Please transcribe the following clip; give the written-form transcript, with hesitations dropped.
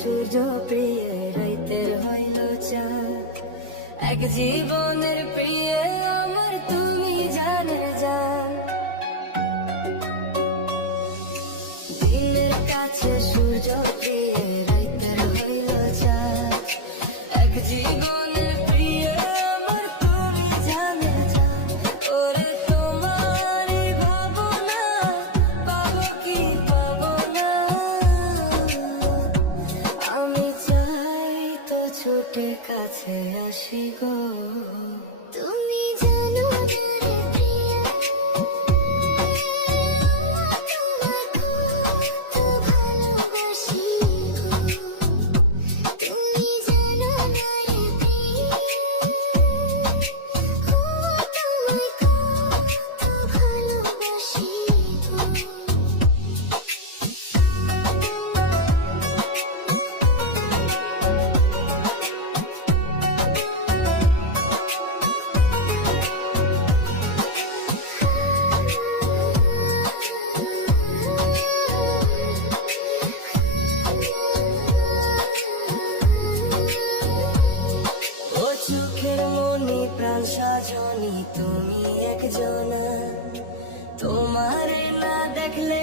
সূর্য প্রিয় রাইতের হইল চাঁদ, এক জীবনের প্রিয় আমার তুমি জানের জান। দিনের কাছে সূর্য প্রিয় রাইতের হইল চাঁদ, এক জীবনের প্রিয় আমার তুমি জানের জান। ওরে তোমার ভাবনা পাবো কি পাবো না, আমি চাই তো ছুটে কাছে আসি গো। তুমি জানো না রে প্রিয়া, তোমায় কত ভালোবাসি গো। তুমি জানো না রে প্রিয়া, তোমায় কত ভালোবাসি গো। ও চোখের মনি প্রাণ সাজনি তুমি একজনা, তোমার না দেখলে